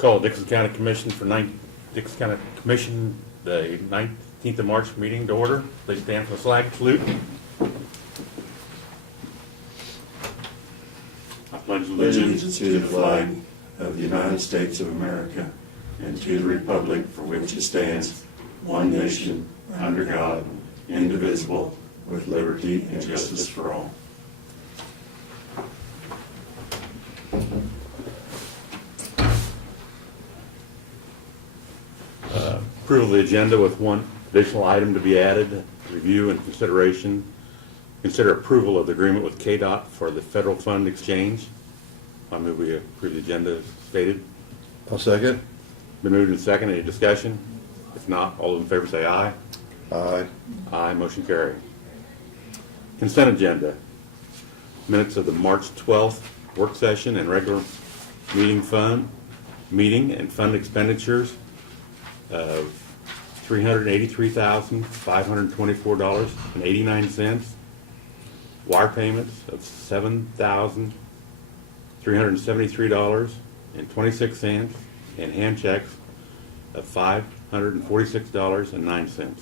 Call Dixon County Commission for Dixon County Commission, the 19th of March meeting to order. Please stand for the flag salute. I pledge Allegiance to the flag of the United States of America and to the republic for which it stands, one nation, under God, indivisible, with liberty and justice for all. Approval of the agenda with one additional item to be added, review and consideration. Consider approval of the agreement with KDOT for the federal fund exchange. I move we approve the agenda as stated. I'll second. Been moved and second. Any discussion? If not, all those in favor say aye. Aye. Aye, motion carried. Consent agenda. Minutes of the March 12th work session and regular meeting and fund expenditures of $383,524.89. Wire payments of $7,373.26, and hand checks of $546.09.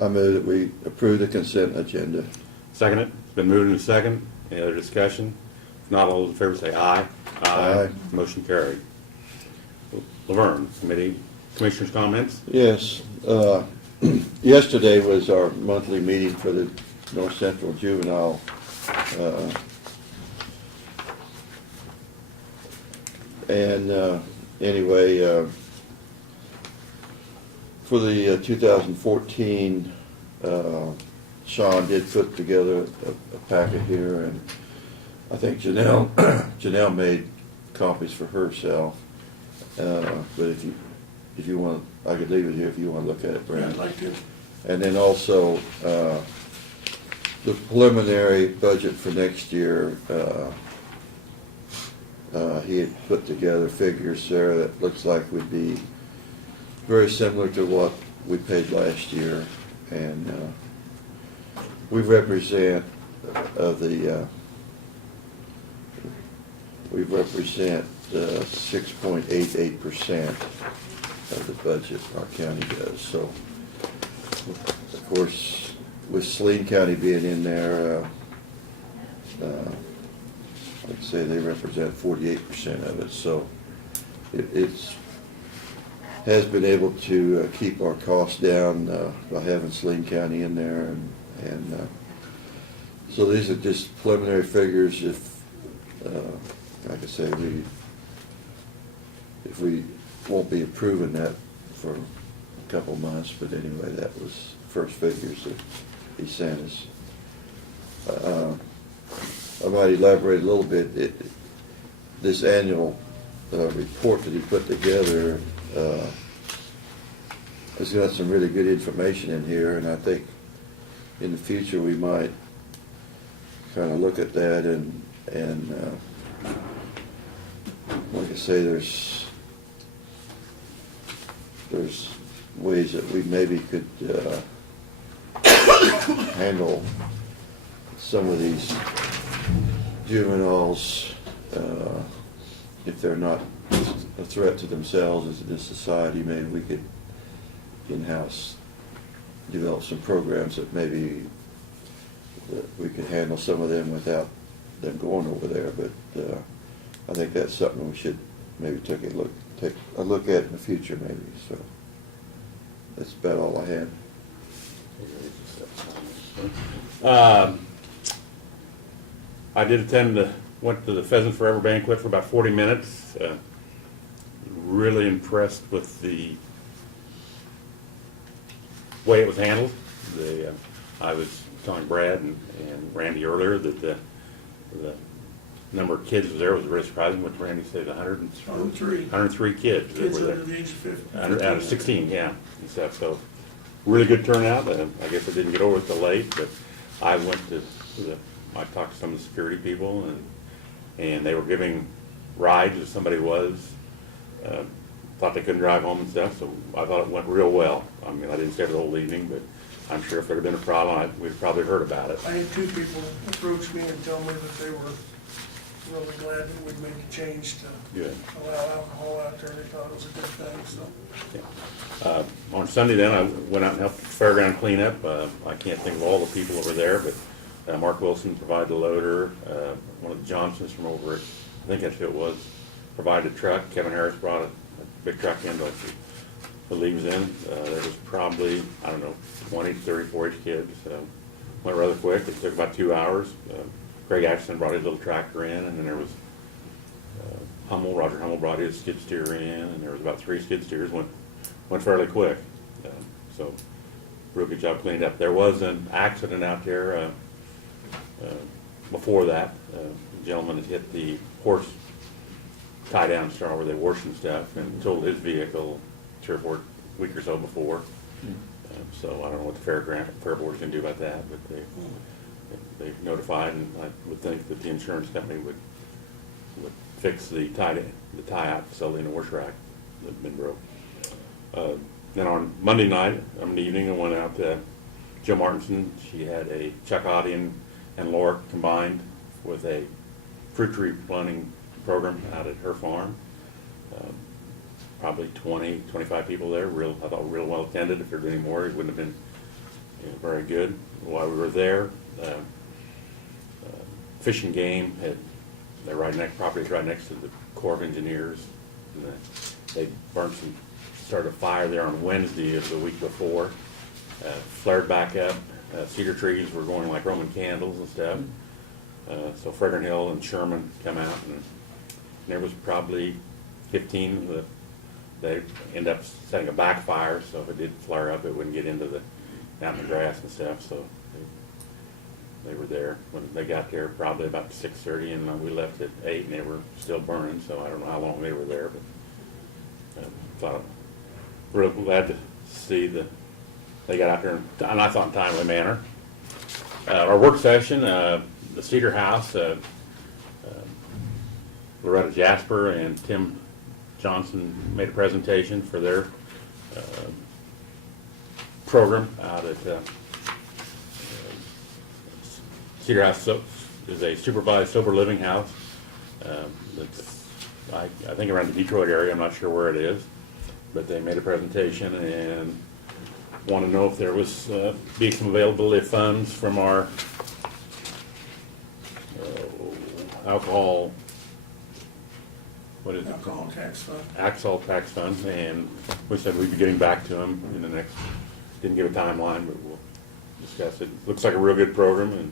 I move that we approve the consent agenda. Second it. It's been moved and second. Any other discussion? If not, all those in favor say aye. Aye. Motion carried. Laverne, Commissioners' comments? Yes. Yesterday was our monthly meeting for the North Central Juvenile. Anyway, for the 2014, Sean did put together a packet here, and I think Janelle made copies for herself. But if you want, I could leave it here if you want to look at it, Brad. I'd like to. And then also, the preliminary budget for next year, he had put together figures there that looks like would be very similar to what we paid last year. And we represent 6.88% of the budget our county does. So, of course, with Saline County being in there, like I say, they represent 48% of it. So it's has been able to keep our costs down by having Saline County in there, and so these are just preliminary figures. If, like I say, if we won't be approving that for a couple months, but anyway, that was the first figures that he sent us. I might elaborate a little bit. This annual report that he put together has got some really good information in here, and I think in the future we might kind of look at that and like I say, there's ways that we maybe could handle some of these juveniles if they're not a threat to themselves as a society. Maybe we could in-house develop some programs that maybe that we could handle some of them without them going over there. But I think that's something we should maybe take a look at in the future, maybe. So that's about all I had. I did went to the Pheasant Forever banquet for about 40 minutes. Really impressed with the way it was handled. I was telling Brad and Randy earlier that the number of kids was there was really surprising. What Randy said, 103 kids that were there. Under the age of 50. Out of 16, yeah, and stuff. So really good turnout. I guess I didn't get over it till late, but I went I talked to some of the security people, and they were giving rides if somebody was thought they couldn't drive home and stuff. So I thought it went real well. I mean, I didn't stay for the whole evening, but I'm sure if there had been a problem, we'd probably heard about it. I had two people approach me and tell me that they were really glad that we made the change to Good. allow alcohol out there. They thought it was a good thing, so. On Sunday then, I went out and helped the fairground clean up. I can't think of all the people that were there, but Mark Wilson provided the loader. One of the Johnsons from over at, I think that's who it was, provided a truck. Kevin Harris brought a big truck in to the leaves in. There was probably, I don't know, 20 to 30 4-H kids. Went rather quick. It took about 2 hours. Greg Ashton brought his little tractor in, and then there was Roger Hummel brought his skid steer in, and there was about 3 skid steers. Went fairly quick. So real good job cleaned up. There was an accident out there before that. A gentleman had hit the horse tie down star where they wash and stuff and totaled his vehicle 3 or 4 weeks or so before. So I don't know what the fair board's gonna do about that, but they notified, and I would think that the insurance company would fix the tie-out facility in the wash rack that had been broke. Then on Monday night, in the evening, I went out to Jill Martinson. She had a Chuck Oddie and Laura combined with a fruit tree planting program out at her farm. Probably 20, 25 people there. I thought real well attended. If there'd been any more, it wouldn't have been very good. While we were there, Fish and Game had their properties right next to the Corps of Engineers. And they started a fire there on Wednesday of the week before. Flared back up. Cedar trees were going like Roman candles and stuff. So Fragrant Hill and Sherman come out, and there was probably 15. They end up setting a backfire, so if it did flare up, it wouldn't get into out in the grass and stuff. So they were there when they got there, probably about 6:30, and we left at 8, and they were still burning. So I don't know how long they were there, but real glad to see they got out there, and I thought in a timely manner. Our work session, the Cedar House, Loretta Jasper and Tim Johnson made a presentation for their program out at Cedar House is a supervised sober living house. That's I think around the Detroit area. I'm not sure where it is, but they made a presentation and want to know if there was be some availability of funds from our alcohol. What is it? Alcohol tax fund. Alcohol tax fund, and we said we'd be getting back to them in the next. Didn't give a timeline, but we'll discuss it. Looks like a real good program, and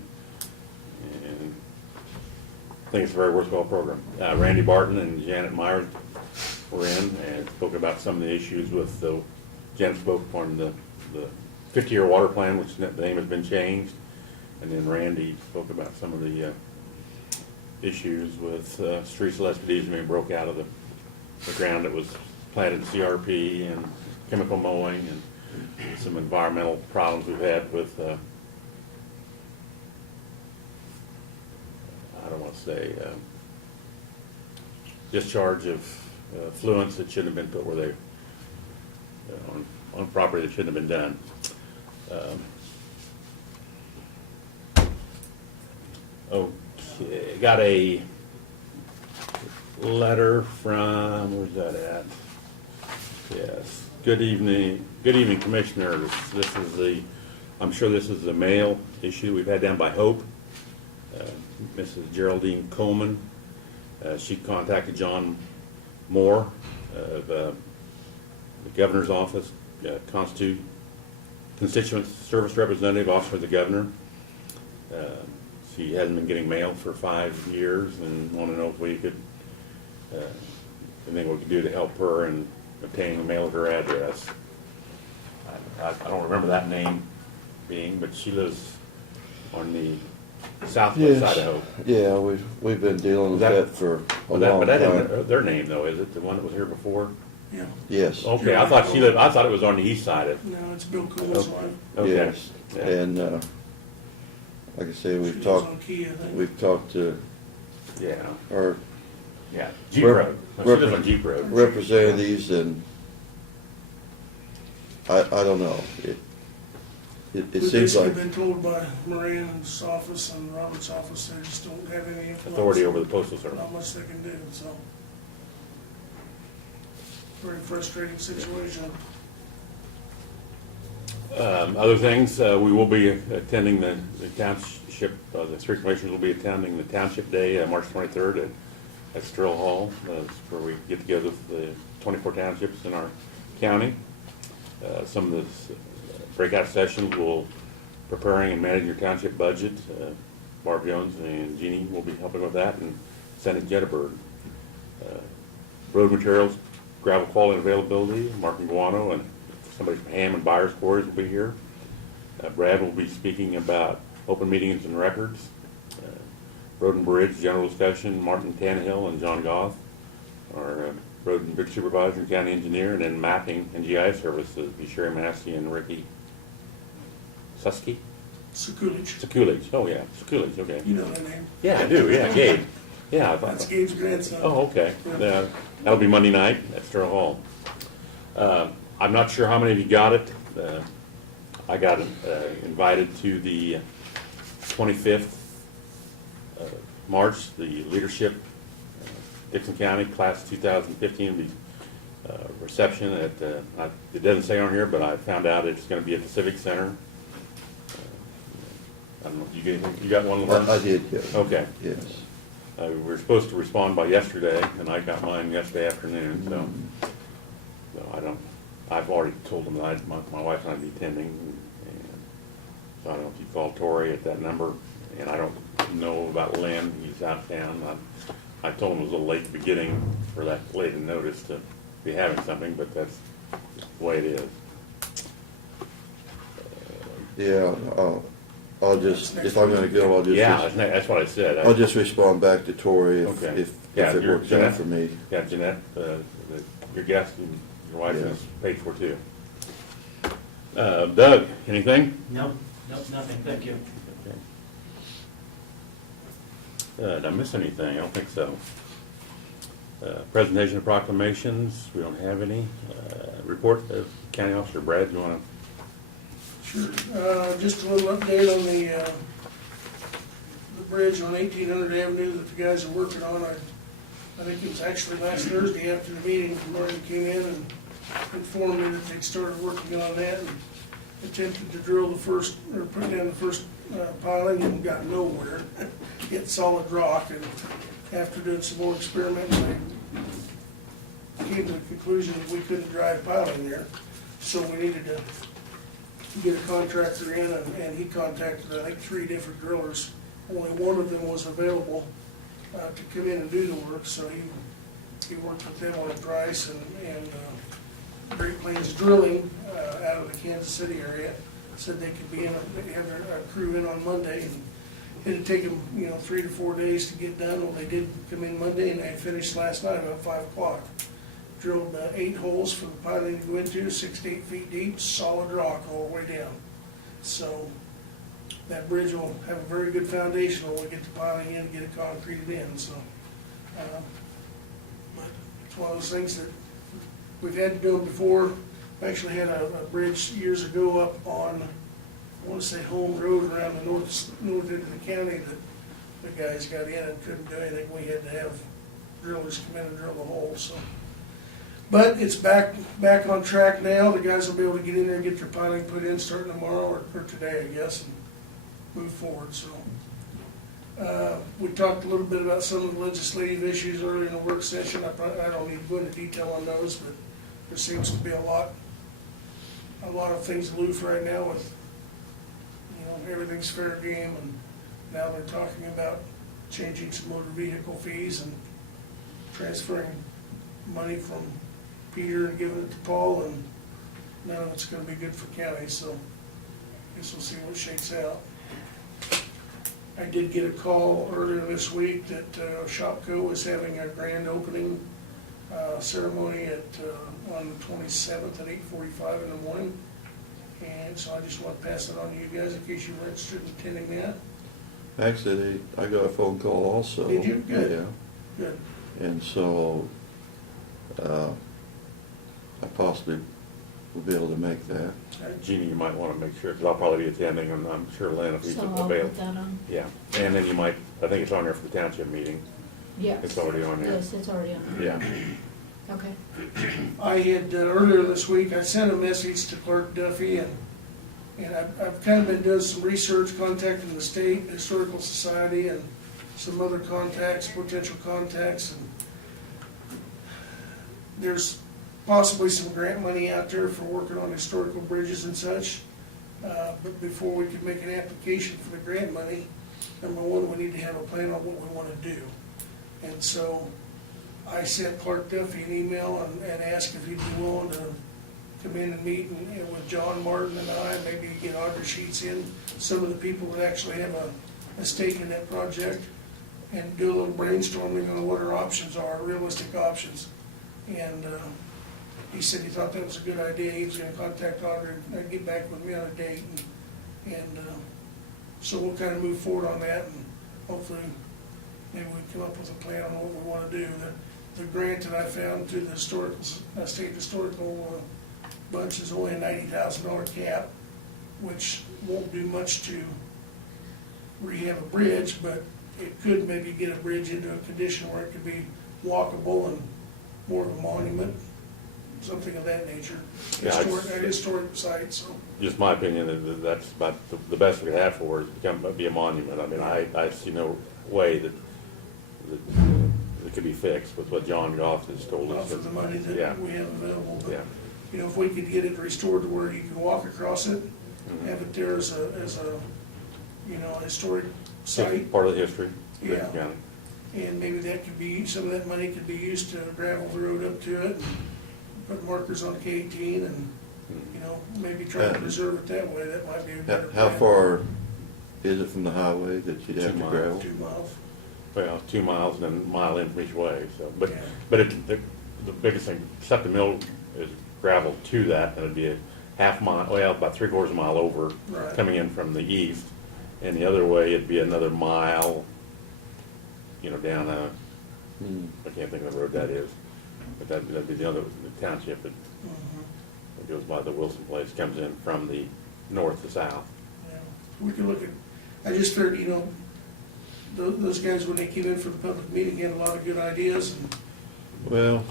I think it's a very worthwhile program. Randy Barton and Janet Meyer were in and spoke about some of the issues with the. Janet spoke on the 50-year water plan, which the name has been changed, and then Randy spoke about some of the issues with streets of Lespedeza being broke out of the ground that was planted in CRP and chemical mowing and some environmental problems we've had with I don't want to say discharge of effluents that shouldn't have been put where they on property that shouldn't have been done. Okay, got a letter from, where's that at? Yes, good evening commissioners. This is I'm sure this is the mail issue we've had down by Hope. Mrs. Geraldine Coleman, she contacted John Moore of the governor's office, constituent service representative, office of the governor. She hasn't been getting mail for 5 years and want to know if we could, anything we could do to help her in obtaining the mail at her address. I don't remember that name being, but she lives on the southwest side of Hope. Yeah, we've been dealing with that for a long But that time. isn't their name though, is it? The one that was here before? Yeah. Yes. Okay, I thought I thought it was on the east side of. No, it's Bill Cool's wife. Okay. Yes. Yeah. And like I say, She we've lives talked. on Key, I think. We've talked to Yeah. our Yeah. Jeep Rep- Road. No, she lives on Jeep Road. representatives, and I don't know. it We've seems basically like, been told by Moran's office and Robert's office, they just don't have any influence. Authority over the postal service. Not much they can do, so. Very frustrating situation. Other things, we will be attending the township, the street commissioners will be attending the Township Day, March 23rd at Strill Hall. That's where we get together with the 24 townships in our county. Some of the breakout sessions will preparing and managing your township budget. Barb Jones and Jeannie will be helping with that, and Senate Jetterberg. Road materials, gravel quality and availability, Mark and Guano, and somebody from Ham and Byers Quarries will be here. Brad will be speaking about open meetings and records. Road and Bridge, general discussion, Martin Tannehill and John Goff, our road and bridge supervisor and county engineer, and then mapping and GIS services, be Sherry Massey and Ricky Susky? Sekulich, Sekulich, oh yeah, Sekulich, okay. you know that name. Yeah, I do, yeah, Gabe. Yeah, I thought. That's Gabe's grandson. Oh, okay. That'll be Monday night at Sterl Hall. I'm not sure how many of you got it. I got invited to the 25th March, the Leadership Dixon County Class 2015 reception at, it doesn't say on here, but I found out it's going to be at the Civic Center. I don't know, you got one, Laverne? I did, yeah. Okay. Yes. We were supposed to respond by yesterday, and I got mine yesterday afternoon, so I've already told them that my wife and I'd be attending, and so I don't know if you call Tori at that number, and I don't know about Lynn, he's out of town. I told him it was a little late beginning for that late in notice to be having something, but that's the way it is. Yeah, I'll just, if I'm gonna go, I'll just. Yeah, that's what I said. I'll just respond back to Tori if, Okay. if Yeah, it you're- works out for me. Yeah, Jeanette, your guest and your wife Yeah. is paid for too. Doug, anything? No, nothing, thank you. Did I miss anything? I don't think so. Presentation of proclamations, we don't have any. Report of County Officer Brad, you want to? Sure. Just a little update on the bridge on 1800 Avenue that the guys are working on. I think it was actually last Thursday after the meeting, Martin came in and informed me that they'd started working on that and attempted to drill the first, or put down the first piling and got nowhere. Hit solid rock, and after doing some more experimenting, they came to the conclusion that we couldn't drive piling there. So we needed to get a contractor in, and he contacted, I think, 3 different drillers. Only one of them was available to come in and do the work, so he worked with them on a price, and Great Plains Drilling out of the Kansas City area said they could be in, they have their crew in on Monday, and it'd take them, 3 to 4 days to get done. Well, they did come in Monday, and they finished last night about 5 o'clock. Drilled 8 holes for the piling to go into, 6 to 8 feet deep, solid rock all the way down. So that bridge will have a very good foundation when we get the piling in and get it concreted in. So, but it's one of those things that we've had to do it before. We actually had a bridge years ago up on, I want to say Home Road around the north end of the county that the guys got in and couldn't do anything. We had to have drillers come in and drill the hole. So. But it's back on track now. The guys will be able to get in there and get their piling put in starting tomorrow or today, I guess, and move forward. So we talked a little bit about some of the legislative issues earlier in the work session. I don't need to go into detail on those, but there seems to be a lot of things loose right now with, everything's fair game, and now they're talking about changing some motor vehicle fees and transferring money from Peter and giving it to Paul, and none of it's gonna be good for county, so I guess we'll see what shakes out. I did get a call earlier this week that Shopco is having a grand opening ceremony on the 27th at 8:45 in the morning, and so I just want to pass it on to you guys in case you were interested in attending that. Actually, I got a phone call also. Did you? Good. Yeah. Good. And so, I possibly we'll be able to make that. Jeannie, you might want to make sure, because I'll probably be attending, and I'm sure Lynn, if he's So I'll available. put that on. Yeah, and then you might, I think it's on there for the township meeting. Yes. It's already on there. Yes, it's already on. Yeah. Okay. I had, earlier this week, I sent a message to Clerk Duffy, and I've kind of been doing some research, contacting the State Historical Society and some other contacts, potential contacts, and there's possibly some grant money out there for working on historical bridges and such. But before we could make an application for the grant money, number one, we need to have a plan on what we want to do. And so I sent Clark Duffy an email and asked if he'd be willing to come in and meet and with John Martin and I, maybe get Audrey Sheets in, some of the people that actually have a stake in that project, and do a little brainstorming on what our options are, realistic options. And he said he thought that was a good idea. He was gonna contact Audrey and get back with me on a date. And so we'll kind of move forward on that, and hopefully maybe we can come up with a plan on what we want to do. The grant that I found through the historical, state historical bunch is only a $90,000 cap, which won't do much to rehab a bridge, but it could maybe get a bridge into a condition where it could be walkable and more of a monument, something of that nature. Yeah, An historic site, so. Just my opinion, that's about the best we could have for it, is be a monument. I mean, I see no way that it could be fixed with what John Goff has told Not us. for the money Yeah. that we have available, but, Yeah. you know, if we could get it restored to where you can walk across it, have it there as a, you know, a historic site, Part of the history. of Yeah. Benton County. and maybe that could be, some of that money could be used to gravel the road up to it, and put markers on K-18, and, you know, maybe try to preserve it that way. That might be a better How plan. far is it from the highway that you'd have 2 to miles. gravel? 2 miles. Well, 2 miles and then a mile in from each way, so, but, Yeah. but the biggest thing, except the mill is gravel to that, and it'd be a half mile, well, about 3/4 of a mile over, Right. coming in from the east, and the other way, it'd be another mile, you know, down Hmm. I can't think of the road that is, but that'd be the other, the township that Mhm. goes by the Wilson place, comes in from the north to south. Yeah. We could look at, I just figured, you know, those guys, when they came in for the public meeting, had a lot of good ideas, and Well,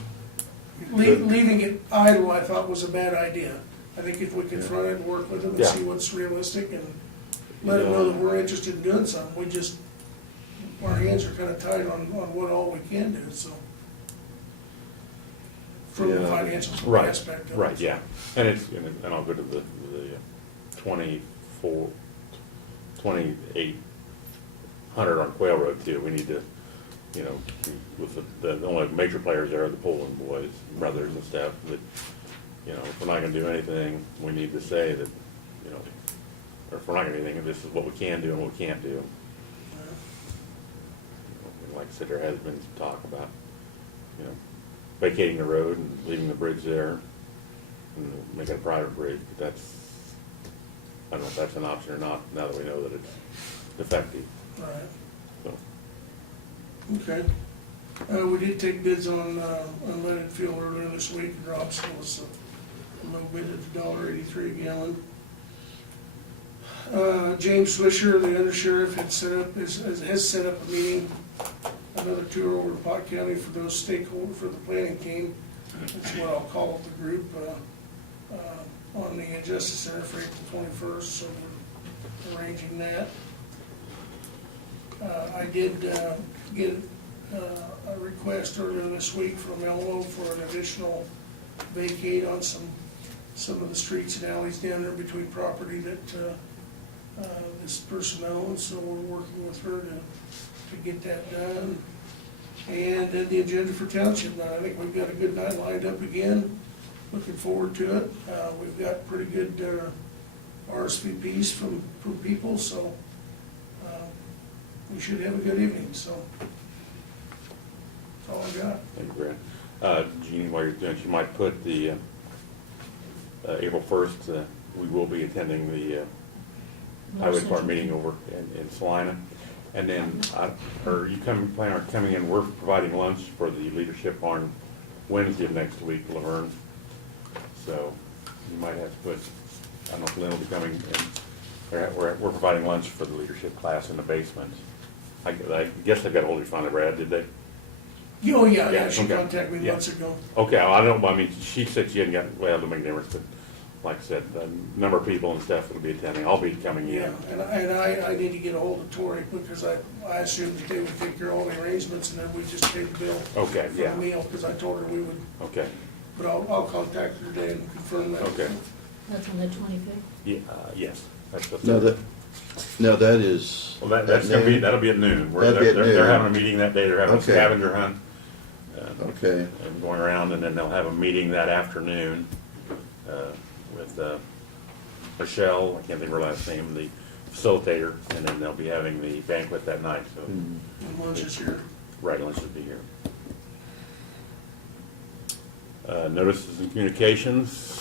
leaving it idle, I thought was a bad idea. I think if we confront it and work with them and Yeah. see what's realistic and let them know that we're interested in doing something, we just, our hands are kind of tied on what all we can do, so. From the Yeah. financial Right, aspect of it. right, yeah, and and I'll go to the 2,800 on Quail Road too. We need to, you know, with the only major players there are the Poland boys, brothers and stuff, but, you know, if we're not gonna do anything, we need to say that, you know, or if we're not gonna do anything, this is what we can do and what we can't do. You know, and like I said, there has been some talk about, you know, vacating the road and leaving the bridge there and making a private bridge, but that's, I don't know if that's an option or not, now that we know that it's defective, Right. so. Okay. We did take bids on unleaded fuel earlier this week. Robson was a low bid at $1.83 a gallon. James Swisher, the undersheriff, has set up a meeting, another tour over to Pot County for those stakeholders, for the planning team. That's what I'll call the group, on the Justice Center for April 21st, so we're arranging that. I did get a request earlier this week from Elmo for an additional vacate on some of the streets and alleys down there between property that this person owns, so we're working with her to get that done. And then the agenda for township night, I think we've got a good night lined up again, looking forward to it. We've got pretty good RSVPs from people, so we should have a good evening, so that's all I got. Thank you, Brad. Jeannie, while you're doing, she might put the April 1st, we will be attending the highway department meeting over in Salina. And then, plan on coming in, we're providing lunch for the leadership on Wednesday of next week, Laverne. So, you might have to put, I don't know if Lynn will be coming in. We're providing lunch for the leadership class in the basement. I guess they got hold of you finally, Brad, did they? Oh, yeah, Yeah, she okay. contacted me Yeah. months ago. Okay, I don't, I mean, she said she hadn't got, well, it doesn't make a difference, but like I said, the number of people and stuff that'll be attending, I'll be coming Yeah, in. and I need to get a hold of Tori, because I assumed that they would take care of all the arrangements, and then we just paid the bill Okay, for yeah. the meal, because I told her we would, Okay, but I'll contact her today and confirm that. okay. That's on the 25th? Yeah, yes. That's the No, third. that is. Well, that's at gonna be, noon? that'll be at noon. That'll be at They're noon. having a meeting that day, they're having a Okay. scavenger hunt. Okay, And going around, and then they'll have a meeting that afternoon with Michelle, I can't think of her last name, the facilitator, and then they'll be having the banquet that night, so, Hmm. And lunch is here. right, lunch will be here. Notices and communications,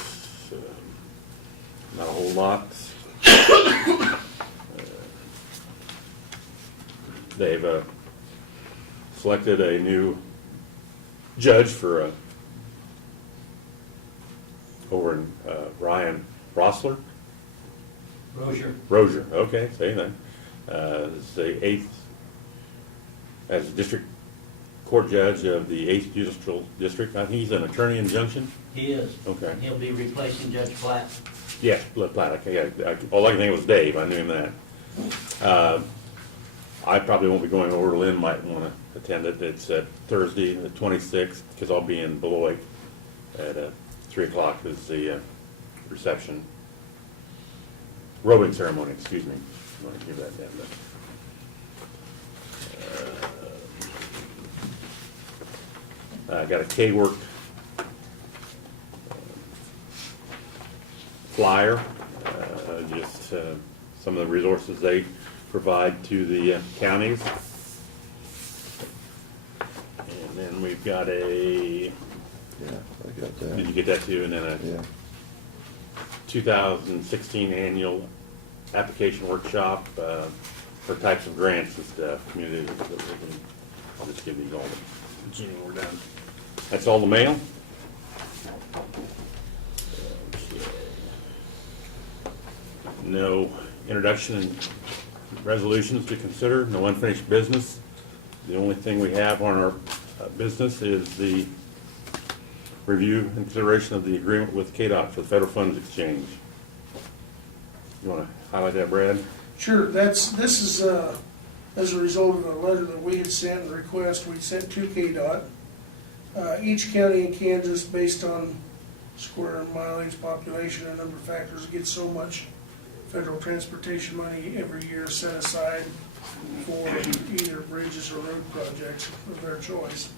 not a whole lot. They've selected a new judge for over in Ryan Rossler. Rozier. Okay, same thing. It's the 8th, as district court judge of the 8th Judicial District. I think he's an attorney in Junction. He is. Okay. He'll be replacing Judge Platt. Yeah, Platt, okay, yeah. All I can think of was Dave, I knew him that. I probably won't be going over, Lynn might want to attend it. It's Thursday, the 26th, because I'll be in Beloit at 3 o'clock is the reception. Robing ceremony, excuse me. I want to give that down. I got a K-Work flyer, just some of the resources they provide to the counties. And then we've got a, yeah, I got did you that. get that too? And then a Yeah, 2016 annual application workshop for types of grants and stuff, community. I'll just give these all to Jeannie when we're done. That's all the mail. No introduction and resolutions to consider, no unfinished business. The only thing we have on our business is the review and consideration of the agreement with KDOT for the Federal Funds Exchange. You want to highlight that, Brad? Sure, this is, as a result of a letter that we had sent, a request we sent to KDOT. Each county in Kansas, based on square mileage, population, and number of factors, gets so much federal transportation money every year set aside for either bridges or road projects of their choice.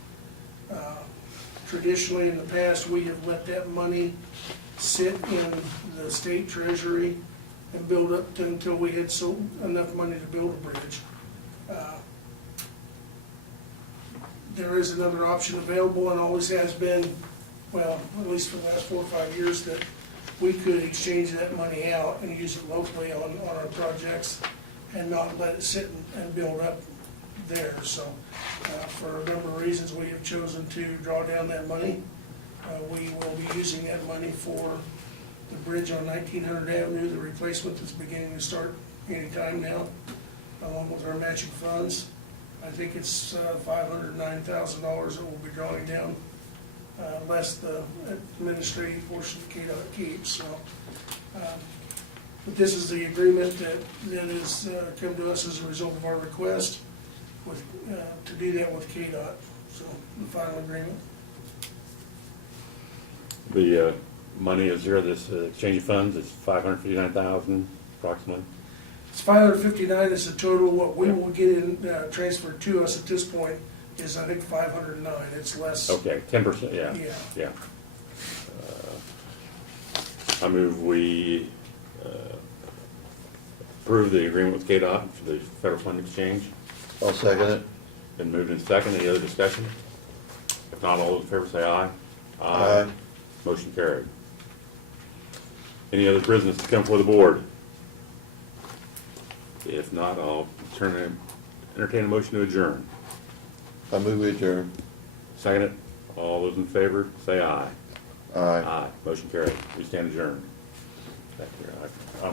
Traditionally, in the past, we have let that money sit in the state treasury and build up until we had enough money to build a bridge. There is another option available, and always has been, well, at least for the last 4 or 5 years, that we could exchange that money out and use it locally on our projects and not let it sit and build up there. So for a number of reasons, we have chosen to draw down that money. We will be using that money for the bridge on 1900 Avenue, the replacement that's beginning to start anytime now, along with our matching funds. I think it's $509,000 that we'll be drawing down, less the administrative portion KDOT keeps. So, but this is the agreement that has come to us as a result of our request with, to do that with KDOT. So the final agreement. The money is here, this exchange of funds, it's $559,000 approximately. It's 559 is the total. What we will get in transferred to us at this point is, I think, 509. It's less. Okay, 10%, yeah. Yeah. Yeah. I move we approve the agreement with KDOT for the Federal Fund Exchange. I'll second it. Been moved and second. Any other discussion? If not, all those in favor say aye. Aye. Motion carried. Any other business to come before the board? If not, I'll entertain a motion to adjourn. I move we adjourn. Second it. All those in favor say aye. Aye. Motion carried. We stand adjourned. Back here, I'm